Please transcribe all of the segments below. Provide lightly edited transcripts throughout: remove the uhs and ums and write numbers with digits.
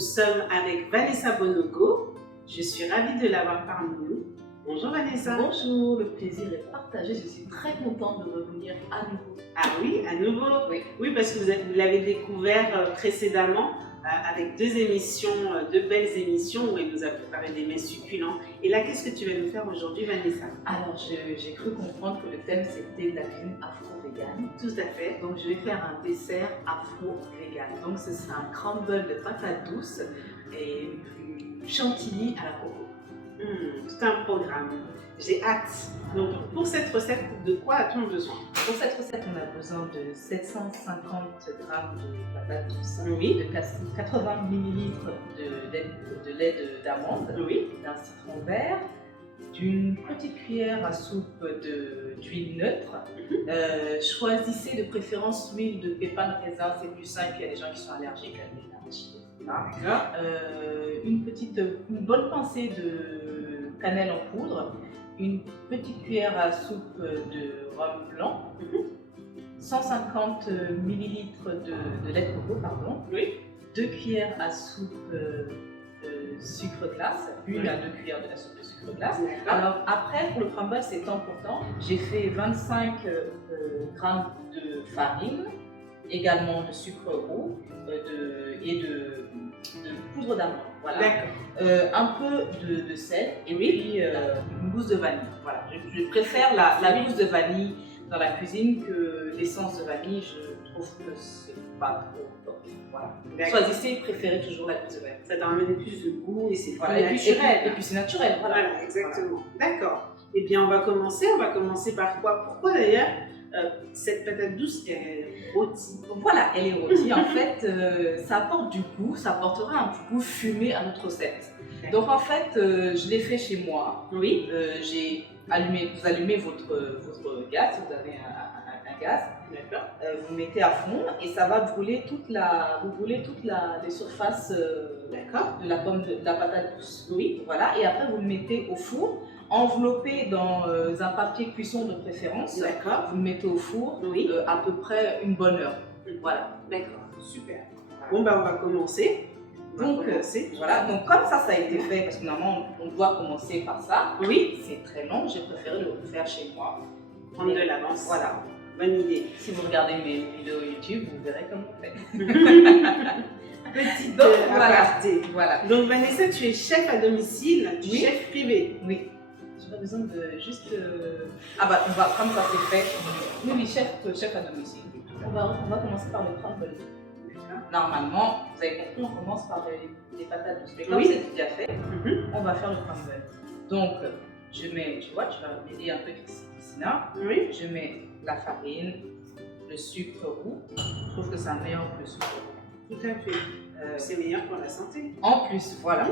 sommes avec Vanessa Bonogo. Je suis ravie de l'avoir parmi nous. Bonjour Vanessa. Bonjour, le plaisir est partagé. Je suis très contente de revenir à nouveau. Ah oui, à nouveau. Oui, oui parce que vous l'avez découvert précédemment avec deux belles émissions où elle nous a préparé des mets succulents. Et là, qu'est-ce que tu vas nous faire aujourd'hui, Vanessa? Alors, j'ai cru comprendre que le thème c'était la cuisine afro-végane. Tout à fait. Donc, je vais faire un dessert afro-végane. Donc, ce sera un crumble de patates douces et chantilly à la coco. C'est un programme. J'ai hâte. Donc, pour cette recette, de quoi a-t-on besoin? Pour cette recette, on a besoin de 750 g de patates douces, oui, de 80 ml de lait d'amande, oui, d'un citron vert, d'une petite cuillère à soupe d'huile neutre. Choisissez de préférence l'huile de pépins de raisin, c'est plus simple, il y a des gens qui sont allergiques à l'huile d'arachide. Une bonne pincée de cannelle en poudre, une petite cuillère à soupe de rhum blanc, 150 ml de lait de coco, pardon, oui, 2 cuillères à soupe de sucre glace, une à 2 cuillères de la soupe de sucre glace. Alors après, pour le crumble, c'est important. J'ai fait 25 g de farine, également de sucre roux et de poudre d'amande. Voilà. Un peu de sel et puis une gousse de vanille. Voilà. Je préfère la gousse de vanille dans la cuisine que l'essence de vanille. Je trouve que c'est pas trop top. Voilà. Choisissez, préférez toujours la gousse de vanille. Ça donne plus de goût et c'est voilà. naturel. Et puis c'est naturel. Voilà, exactement. Voilà. D'accord. Eh bien, on va commencer. On va commencer par quoi? Pourquoi d'ailleurs cette patate douce est rôtie? Voilà, elle est rôtie. En fait, ça apporte du goût, ça apportera un goût fumé à notre recette. Donc en fait, je l'ai fait chez moi. Oui. Vous allumez votre gaz, vous avez un gaz. D'accord. Vous mettez à fond et ça va brûler les surfaces de la patate douce. Oui. Voilà, et après vous le mettez au four. Enveloppé dans un papier cuisson de préférence. D'accord. Vous le mettez au four à peu près une bonne heure. Voilà. D'accord, super. Bon, ben on va commencer. Donc comme ça a été fait, parce que normalement on doit commencer par ça. Oui. C'est très long, j'ai préféré le faire chez moi. Prendre de l'avance. Voilà. Bonne idée. Si vous regardez mes vidéos YouTube, vous verrez comment on fait. Petite aparté. Voilà. Donc Vanessa, tu es chef à domicile, chef privé. Oui. J'ai pas besoin de juste. Comme ça c'est fait. Oui, chef à domicile. On va commencer par le crumble. Normalement, vous avez compris, on commence par les patates douces. Mais comme c'est déjà fait, on va faire le crumble. Donc, je mets, tu vas m'aider un peu ici là. Oui. Je mets la farine, le sucre roux. Je trouve que c'est meilleur que le sucre roux. Tout à fait. C'est meilleur pour la santé. En plus, voilà,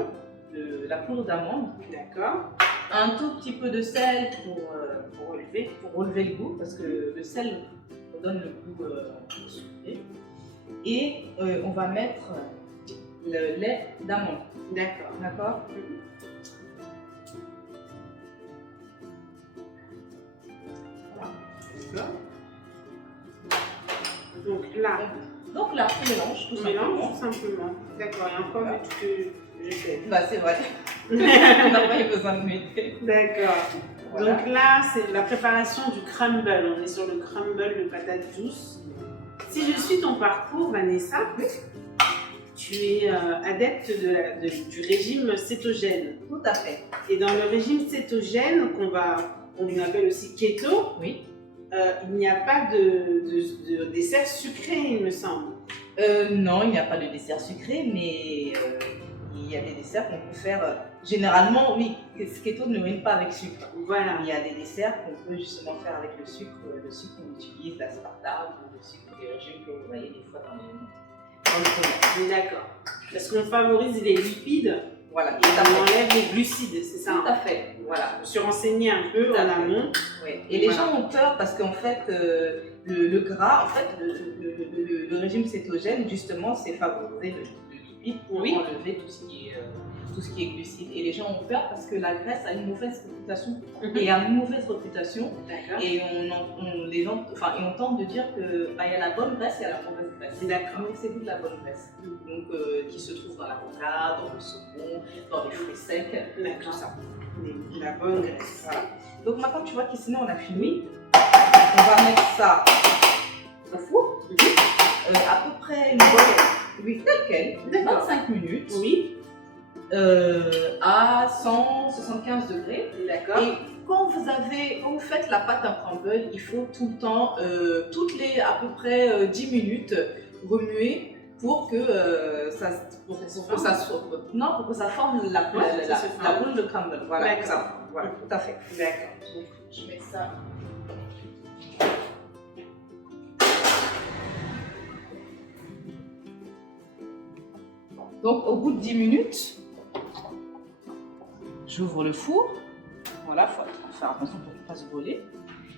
la poudre d'amande. D'accord. Un tout petit peu de sel pour relever le goût, parce que le sel donne le goût sucré. Et on va mettre le lait d'amande. D'accord. D'accord. Voilà. D'accord. Donc là, on mélange tout simplement. D'accord. Et encore mieux que je fais. Bah c'est vrai. On n'a pas eu besoin de m'aider. D'accord. Voilà. Donc là, c'est la préparation du crumble. On est sur le crumble de patates douces. Si je suis ton parcours, Vanessa, tu es adepte du régime cétogène. Tout à fait. Et dans le régime cétogène, qu'on appelle aussi keto, il n'y a pas de dessert sucré, il me semble. Non, il n'y a pas de dessert sucré, mais il y a des desserts qu'on peut faire. Généralement, oui, keto ne rime pas avec sucre. Voilà. Il y a des desserts qu'on peut justement faire avec le sucre qu'on utilise, l'aspartame, le sucre des régimes que vous voyez des fois dans le commerce. D'accord. Parce qu'on favorise les lipides. Voilà. Et on enlève les glucides, c'est ça? Tout à fait. Voilà. Je me suis renseignée un peu en amont. Oui. Et les gens ont peur parce qu'en fait, le gras, en fait, le régime cétogène, justement, c'est favoriser le lipide pour enlever tout ce qui est tout ce qui est glucides. Et les gens ont peur parce que la graisse a une mauvaise réputation. Et a une mauvaise réputation. Et les gens, enfin, et on tente de dire que il y a la bonne graisse et il y a la mauvaise graisse. D'accord. Donc c'est toute la bonne graisse. Donc qui se trouve dans l'avocat, dans le saumon, dans les fruits secs, tout ça. La bonne graisse. Voilà. Donc maintenant tu vois qu'ici on a fini. On va mettre ça au four. À peu près une bonne, oui, telle quelle, 25 minutes. Oui. À 175 degrés. D'accord. Et quand vous faites la pâte à crumble, il faut tout le temps, toutes les à peu près 10 minutes, remuer pour que ça forme la boule de crumble. Voilà, ça. Voilà, tout à fait. D'accord. Donc, je mets ça. Donc, au bout de 10 minutes, j'ouvre le four. Voilà, il faut faire attention pour ne pas se brûler.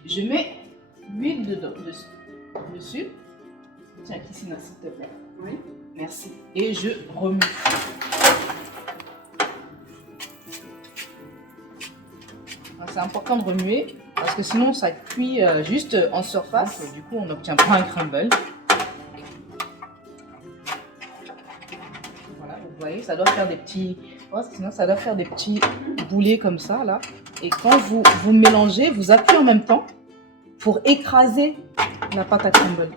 Je mets l'huile dessus. Tiens, Christina, s'il te plaît. Oui. Merci. Et je remue. C'est important de remuer parce que sinon ça cuit juste en surface. Et du coup, on n'obtient pas un crumble. Voilà, vous voyez, ça doit faire des petits. Sinon, ça doit faire des petits boulets comme ça là. Et quand vous mélangez, vous appuyez en même temps pour écraser la pâte à crumble.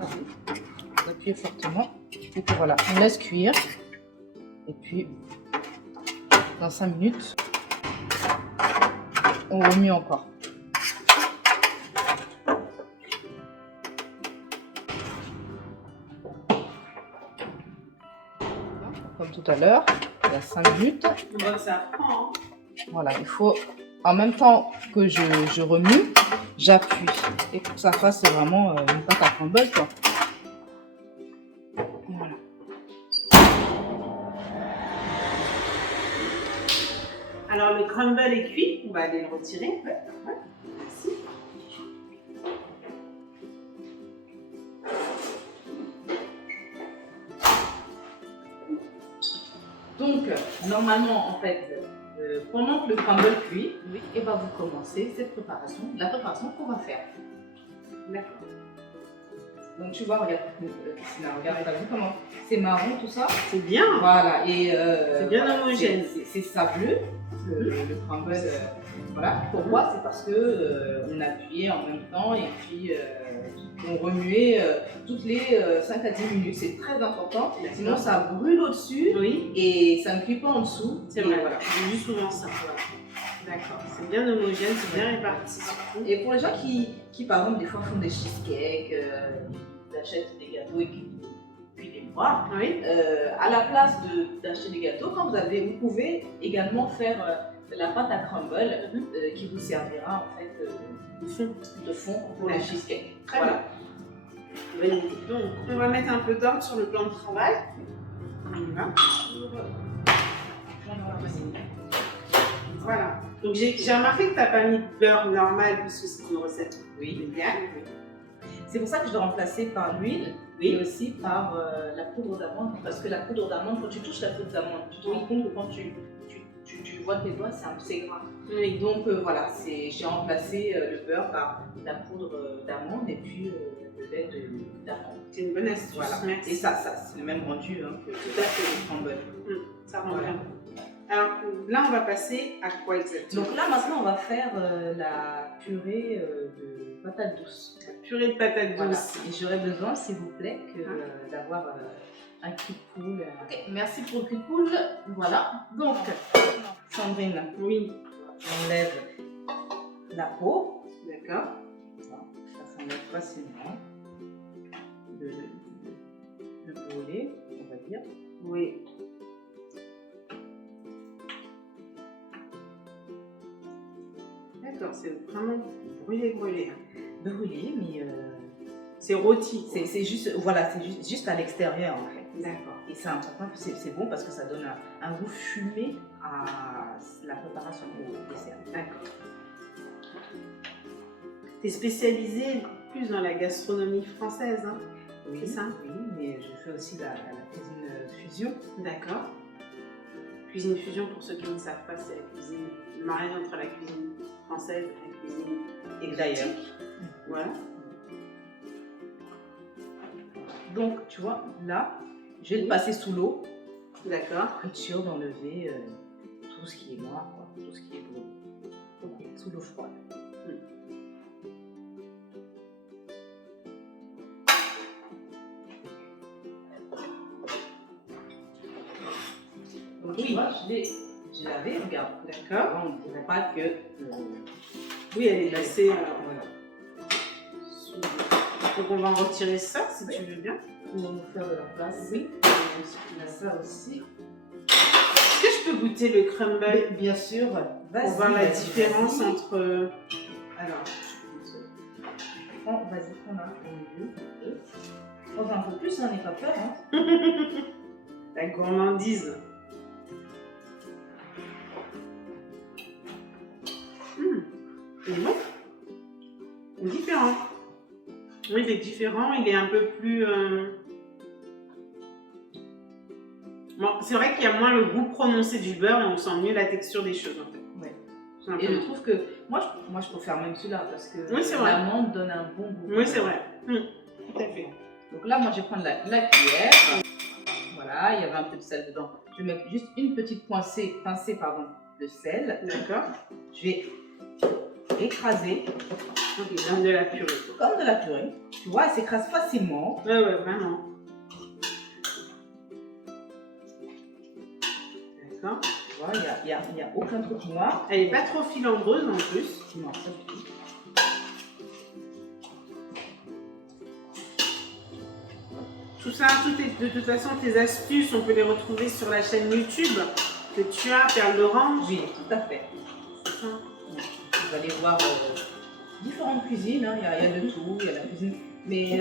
Vous appuyez fortement. Et puis voilà, on laisse cuire. Et puis, dans 5 minutes, on remue encore. Comme tout à l'heure, il y a 5 minutes. On voit que ça prend. Voilà, il faut, en même temps que je remue, j'appuie. Et pour que ça fasse vraiment une pâte à crumble, quoi. Voilà. Alors le crumble est cuit, on va aller le retirer. Merci. Donc, normalement, en fait, pendant que le crumble cuit, et va vous commencer cette préparation, la préparation qu'on va faire. D'accord. Donc tu vois, regarde, Christina, regarde, t'as vu comment c'est marron tout ça? C'est bien. Voilà, et c'est bien homogène. C'est sableux, le crumble. Voilà. Pourquoi? C'est parce que on appuyait en même temps et puis on remuait toutes les 5 à 10 minutes. C'est très important, sinon ça brûle au-dessus et ça ne cuit pas en dessous. C'est vrai, voilà. j'ai vu souvent ça. Voilà. D'accord, c'est bien homogène, c'est bien réparti. Et pour les gens qui par exemple, des fois font des cheesecakes, ils achètent des gâteaux et qui cuisent des mois, à la place d'acheter des gâteaux, quand vous pouvez également faire la pâte à crumble qui vous servira en fait de fond pour le cheesecake. Très bien. Bonne idée. Donc, on va mettre un peu d'ordre sur le plan de travail. On y va. Voilà. Donc j'ai remarqué que tu n'as pas mis de beurre normal puisque c'est une recette végane. C'est pour ça que je dois remplacer par l'huile et aussi par la poudre d'amande. Parce que la poudre d'amande, quand tu touches la poudre d'amande, tu te rends compte que quand tu vois tes doigts, c'est gras. Oui. Donc voilà, j'ai remplacé le beurre par la poudre d'amande et puis le lait d'amande. C'est une bonne astuce. Voilà. Merci. Et ça c'est le même rendu que tout à fait le crumble. Ça rend bien. Alors là, on va passer à quoi exactement? Donc là, maintenant, on va faire la purée de patates douces. La purée de patates douces. Et j'aurais besoin, s'il vous plaît, d'avoir un cul de poule. Ok, merci pour le cul de poule. Voilà. Donc, Sandrine, on enlève la peau. D'accord. Ça s'enlève facilement. Le brûler, on va dire. Oui. D'accord, c'est vraiment brûlé. Brûlé, mais c'est rôti. C'est juste, voilà, c'est juste à l'extérieur en fait. D'accord. Et c'est important, c'est bon parce que ça donne un goût fumé à la préparation au dessert. D'accord. Tu es spécialisée plus dans la gastronomie française, hein? Oui, c'est ça? Oui, mais je fais aussi la cuisine fusion. D'accord. Cuisine fusion, pour ceux qui ne savent pas, c'est la cuisine, le mariage entre la cuisine française et la cuisine exotique. Voilà. Donc, tu vois, là, je vais le passer sous l'eau. D'accord. Pour être sûr d'enlever tout ce qui est noir, quoi, tout ce qui est bleu. Ok, sous l'eau froide. Donc, tu vois, j'ai lavé, regarde. D'accord. On ne dirait pas que. Oui, elle est assez. Voilà. Donc on va en retirer ça si tu veux bien. Pour nous faire de la place. Oui. On a ça aussi. Est-ce que je peux goûter le crumble Bien sûr. pour voir la différence entre. Alors. Vas-y, prends là. Prends un peu plus, hein, n'aie pas peur. Hein. La gourmandise. Il est bon. Il est différent. Oui, il est différent. Il est un peu plus. Bon, c'est vrai qu'il y a moins le goût prononcé du beurre et on sent mieux la texture des choses en fait. Ouais. Et je trouve que moi je préfère même celui-là parce que oui, l'amande donne un bon goût. Oui, c'est vrai. Tout à fait. Donc là, moi je vais prendre la cuillère. Voilà, il y avait un peu de sel dedans. Je vais mettre juste une petite pincée de sel. D'accord. Je vais écraser. Ok, comme de la purée. Comme de la purée. Tu vois, elle s'écrase facilement. Ouais, vraiment. D'accord. Tu vois, il n'y a aucun truc noir. Elle n'est pas trop filandreuse en plus. Non, pas du tout. Tout ça, de toute façon, tes astuces, on peut les retrouver sur la chaîne YouTube que tu as, Perle d'Orange. Oui, tout à fait. C'est ça. Vous allez voir différentes cuisines, hein. Il y a de tout, il y a la cuisine, mais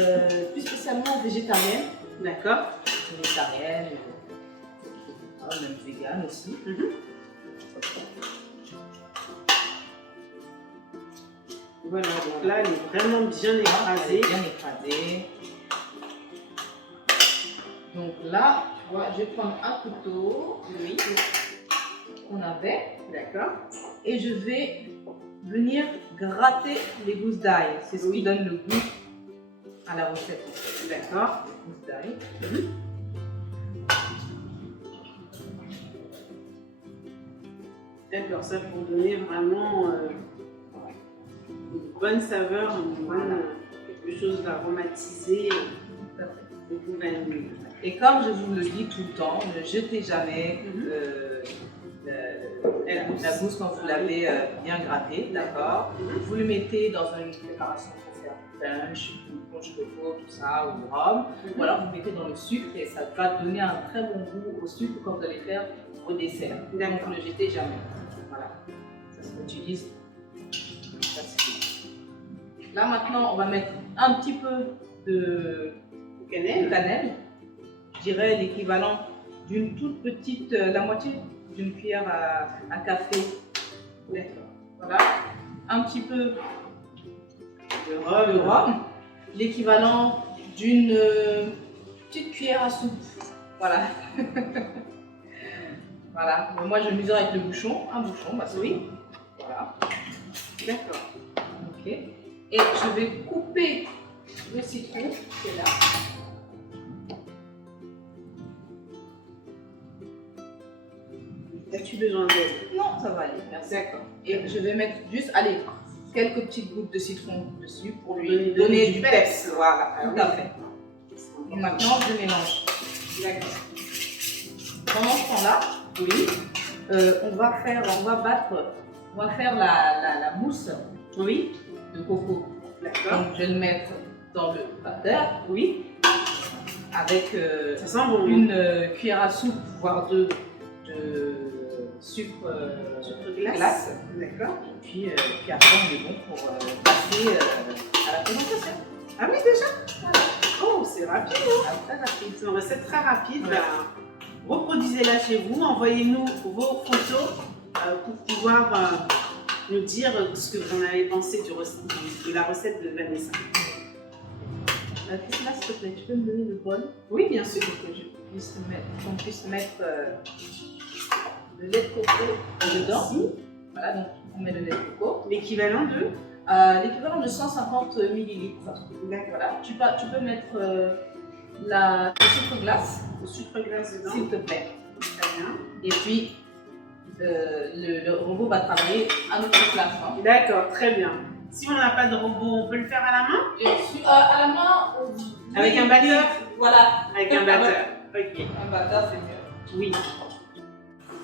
plus spécialement végétarienne. D'accord. Végétarienne, même vegan aussi. Voilà, donc là, elle est vraiment bien écrasée. Elle est bien écrasée. Donc là, tu vois, je vais prendre un couteau, Oui. qu'on avait, D'accord. et je vais venir gratter les gousses d'ail. C'est ce qui donne le goût à la recette. D'accord. Les gousses d'ail. D'accord, ça pour donner vraiment une bonne saveur, quelque chose d'aromatisé. Et comme je vous le dis tout le temps, ne jetez jamais la gousse quand vous l'avez bien grattée, d'accord. Vous le mettez dans une préparation pour faire du punch, une punch coco, tout ça, ou du rhum. Ou alors vous le mettez dans le sucre et ça va donner un très bon goût au sucre quand vous allez faire vos desserts. Donc ne le jetez jamais. Voilà, ça se réutilise facilement. Là maintenant, on va mettre un petit peu de cannelle. Je dirais l'équivalent d'une toute petite, la moitié d'une cuillère à café. D'accord. Voilà. Un petit peu de rhum. L'équivalent d'une petite cuillère à soupe. Voilà. Voilà. Mais moi, je mesure avec le bouchon. Un bouchon, bah oui. Voilà. D'accord. Ok. Et je vais couper le citron qui est là. As-tu besoin d'aide? Non, ça va aller. Merci. D'accord. Et je vais mettre juste, allez, quelques petites gouttes de citron dessus pour lui donner du peps. Voilà, tout à fait. Et maintenant, je mélange. D'accord. Pendant ce temps-là, oui, on va faire la mousse de coco. D'accord. Donc, je vais le mettre dans le batteur. Oui. Avec ça sent bon, une cuillère à soupe, voire deux, de sucre glace. D'accord. Et puis après, on est bon pour passer à la présentation. Ah oui, déjà? Voilà. Oh, c'est rapide, hein? Ah, très rapide. C'est une recette très rapide. Ouais. Reproduisez-la chez vous, envoyez-nous vos photos pour pouvoir nous dire ce que vous en avez pensé de la recette de Vanessa. Christina, s'il te plaît, tu peux me donner le bol? Oui, bien sûr. Pour que je puisse mettre, qu'on puisse mettre le lait de coco dedans. Ici. Voilà, donc on met le lait de coco. L'équivalent de. L'équivalent de 150 ml. D'accord. Voilà, tu peux mettre le sucre glace, Le sucre glace dedans. s'il te plaît. Très bien. Et puis, le robot va travailler à notre place. Hein. D'accord, très bien. Si on n'a pas de robot, on peut le faire à la main? Bien sûr, à la main. Avec un batteur? Voilà. Avec un batteur. Ok. Un batteur, c'est mieux. Oui.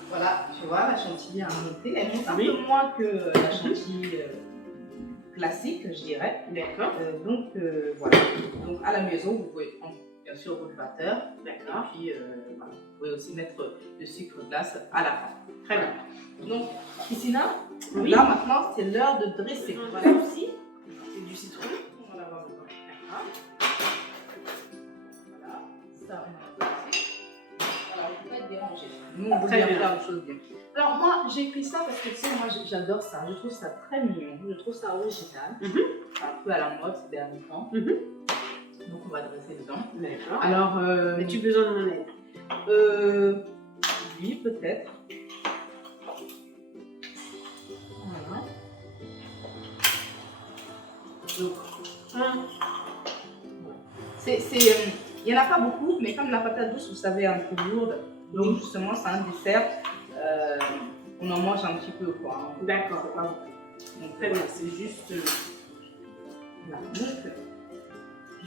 Voilà, tu vois, la chantilly a monté. Elle monte un Oui. peu moins que la chantilly classique, je dirais. D'accord. Donc, voilà. Donc, à la maison, vous pouvez bien sûr votre batteur. D'accord. Et puis, voilà. Vous pouvez aussi mettre le sucre glace à la fin. Très bien. Donc, Christina, Oui. là maintenant, c'est l'heure de dresser. Voilà aussi. C'est du citron. On va l'avoir dedans. D'accord. Voilà. Ça, on a aussi. Voilà, on ne peut pas être dérangé. Nous, on veut Très bien bien. faire les choses bien. Alors, moi, j'ai pris ça parce que, tu sais, moi, j'adore ça. Je trouve ça très mignon. Je trouve ça original. Un peu à la mode ces derniers temps. Donc, on va dresser dedans. D'accord. Alors, As-tu besoin de mon aide? oui, peut-être. Voilà. Donc, il n'y en a pas beaucoup, mais comme la patate douce, vous savez, est un peu lourde, donc justement, c'est un dessert. On en mange un petit peu, quoi. Hein. d'accord. C'est pas beaucoup. Donc, Très bien. C'est juste. voilà. Donc,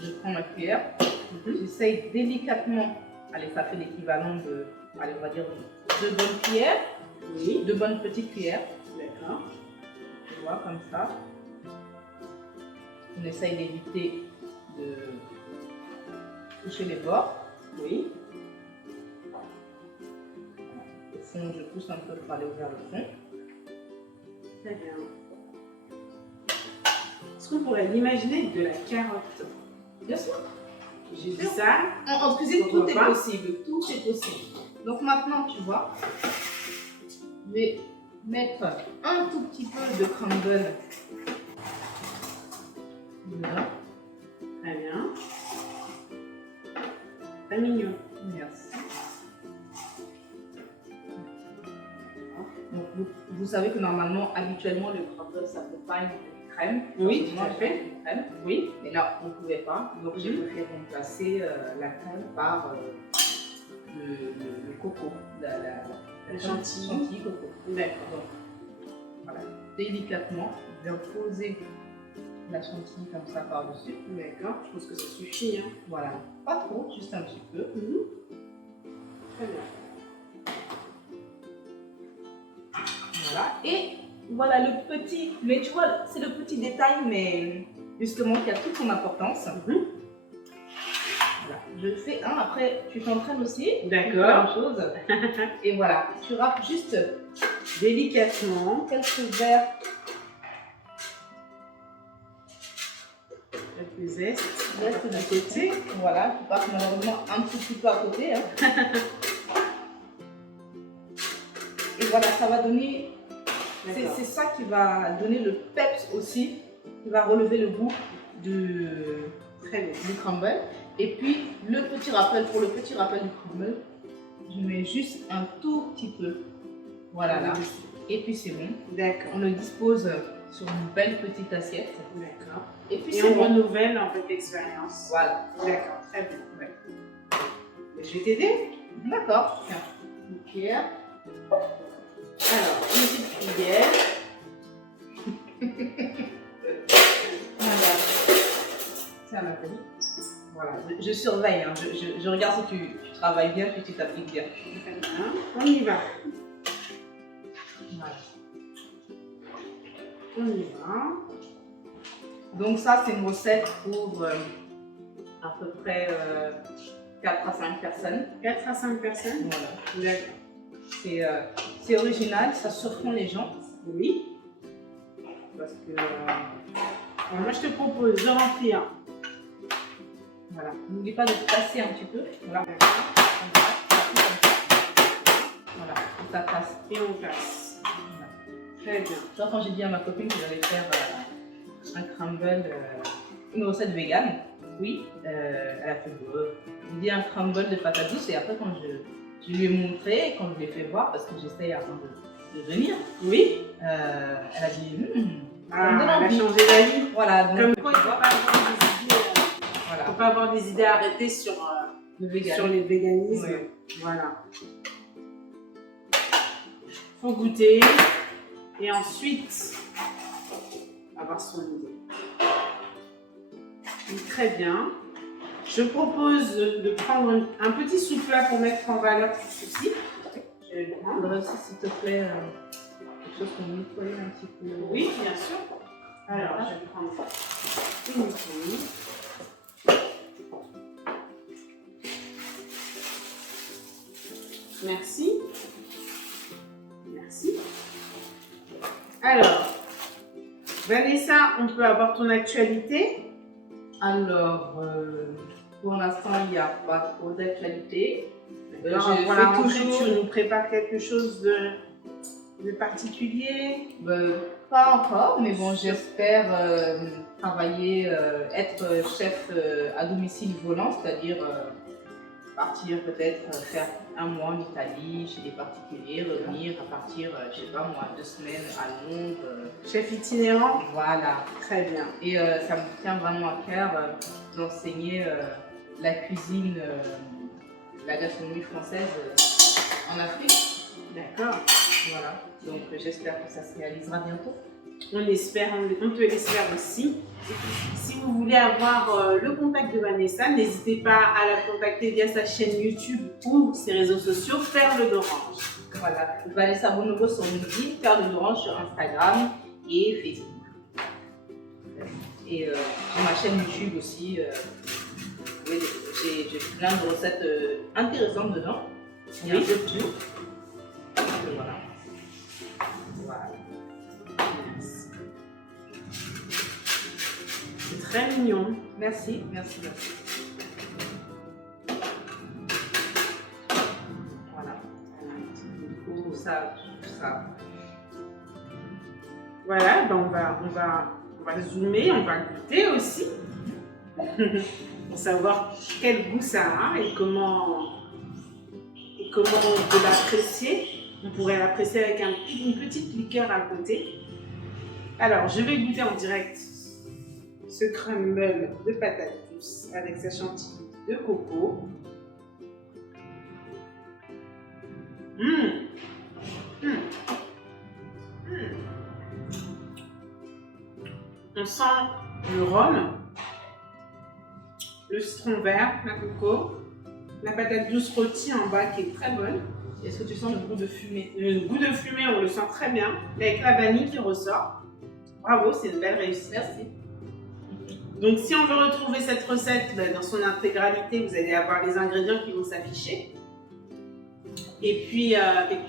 je prends ma cuillère. J'essaye délicatement. Allez, ça fait l'équivalent de, allez, on va dire, 2 bonnes cuillères. Oui. 2 bonnes petites cuillères. D'accord. Tu vois, comme ça. On essaye d'éviter de toucher les bords. Oui. Le fond, je pousse un peu pour aller vers le fond. Très bien. Est-ce qu'on pourrait l'imaginer avec de la carotte? Bien sûr. J'ai dit ça. En cuisine, Pourquoi tout est pas? possible. Tout est possible. Donc maintenant, tu vois, je vais mettre un tout petit peu de crumble. Voilà. Très bien. Très mignon. Merci. Donc, vous savez que normalement, habituellement, le crumble s'accompagne de crème. Oui, Donc, tout à moi, fait. je mets une crème. Oui. Mais là, on ne pouvait pas. Donc, j'ai préféré remplacer la crème par le coco. Le chantilly. Chantilly coco. D'accord. Donc, voilà. Délicatement, je vais poser la chantilly comme ça par-dessus. D'accord. Je pense que ça suffit. Hein. Voilà. Pas trop, juste un petit peu. Très bien. Voilà. Et voilà le petit, mais tu vois, c'est le petit détail, mais justement qui a toute son importance. Voilà. Je le fais un, après tu t'entraînes aussi. D'accord. La même chose. Et voilà, tu râpes juste Délicatement. quelques verres. Quelques zestes. Reste à de côté. Voilà, tu passes malheureusement un petit peu à côté. Hein. Et voilà, ça va donner. C'est ça qui va donner le peps aussi, qui va relever le goût du crumble. Et puis, le petit rappel, pour le petit rappel du crumble, je mets juste un tout petit peu. Voilà là. Et puis c'est bon. D'accord. On le dispose sur une belle petite assiette. D'accord. Et puis Et c'est on bon. renouvelle en fait l'expérience. Voilà. D'accord, très bien. Ouais. Je vais t'aider. D'accord. Tiens. Une cuillère. Alors, une petite cuillère. Voilà. Tiens, ma petite. Voilà. Je surveille. Hein. Je regarde si tu travailles bien, si tu t'appliques bien. Très bien. On y va. Voilà. On y va. Donc ça, c'est une recette pour à peu près 4 à 5 personnes. 4 à 5 personnes. Voilà. D'accord. C'est original, ça surprend les gens. Oui. Parce que, Alors moi, je te propose de remplir. voilà. N'oublie pas de passer un petit peu. Voilà. Voilà, ça passe. Et on passe. Voilà. Très bien. Tu vois, quand j'ai dit à ma copine que j'allais faire un crumble, une recette végane, oui, elle a fait beau. Je dis un crumble de patates douces et après quand Je lui ai montré, quand je lui ai fait voir, parce que j'essaye avant de venir, Oui. elle a dit Elle a changé d'avis. Voilà, donc, Comme quoi, il ne faut pas avoir des idées, voilà. faut pas avoir des idées arrêtées sur les véganismes. Ouais. Voilà. Faut goûter et ensuite avoir son idée. Donc, très bien. Je propose de prendre un petit soufflat pour mettre en valeur tout ceci. Je vais le Il prendre. faudrait aussi, s'il te plaît, quelque chose pour nettoyer un petit peu. Oui, bien sûr. Alors, je vais prendre une bouteille. Merci. Merci. Alors, Vanessa, on peut avoir ton actualité? Alors, pour l'instant, il n'y a pas trop d'actualité. D'accord, Je pour fais la rentrée, toujours- tu nous prépares quelque chose de particulier? Pas encore, mais bon, j'espère travailler, être chef à domicile volant, c'est-à-dire partir peut-être faire un mois en Italie chez des particuliers, revenir à partir, je sais pas moi, 2 semaines à Londres. Chef itinérant? Voilà. Très bien. Et ça me tient vraiment à cœur d'enseigner la cuisine, la gastronomie française en Afrique. D'accord. Voilà. Donc j'espère que ça se réalisera bientôt. On espère, on te l'espère aussi. Si vous voulez avoir le contact de Vanessa, n'hésitez pas à la contacter via sa chaîne YouTube ou ses réseaux sociaux, Perles d'Orange. Voilà. Vanessa Bonobo sur LinkedIn, Perles d'Orange sur Instagram et Facebook. Et j'ai ma chaîne YouTube aussi. Oui, j'ai plein de recettes intéressantes dedans. Il y a un peu de tout. Donc, voilà. Voilà. Merci. C'est très mignon. Merci, merci, merci. Voilà. Tout ça, tout ça. Voilà, ben on va zoomer, on va goûter aussi. Pour savoir quel goût ça a et comment on peut l'apprécier. On pourrait l'apprécier avec une petite liqueur à côté. Alors, je vais goûter en direct ce crumble de patates douces avec sa chantilly de coco. On sent le rhum, le citron vert, la coco, la patate douce rôtie en bas qui est très bonne. Est-ce que tu sens le goût de fumée? Le goût de fumée, on le sent très bien, avec la vanille qui ressort. Bravo, c'est une belle réussite. Merci. Donc si on veut retrouver cette recette dans son intégralité, vous allez avoir les ingrédients qui vont s'afficher. Et puis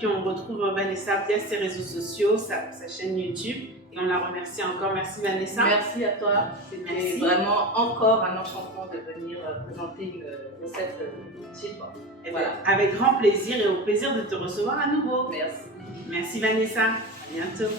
on retrouve Vanessa via ses réseaux sociaux, sa chaîne YouTube. Et on la remercie encore. Merci Vanessa. Merci à toi. Merci. C'était vraiment encore un enchantement de venir présenter une recette chez toi. Et Voilà. avec grand plaisir et au plaisir de te recevoir à nouveau. Merci. Merci Vanessa. À bientôt.